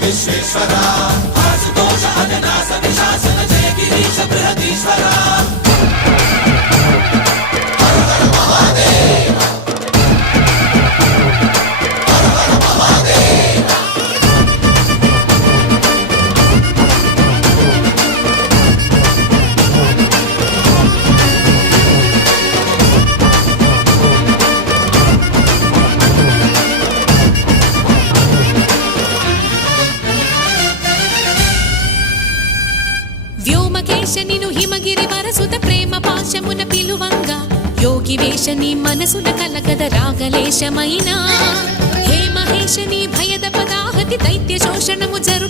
విశ్వేశ్వర ఆశుతోష అజనాశ విశాసన జయ గిరీశ బృహదీశ్వర హర హర మహాదేవ హర హర మహాదేవ వ్యోమకేశనిను హిమగిరి వరసుత ప్రేమ పాశమున పిలువంగా యోగి వేషని మనసున కలకద రాగలేశమైనా హే మహేశని భయద పదాహతి దైత్య శోషణము జరుపు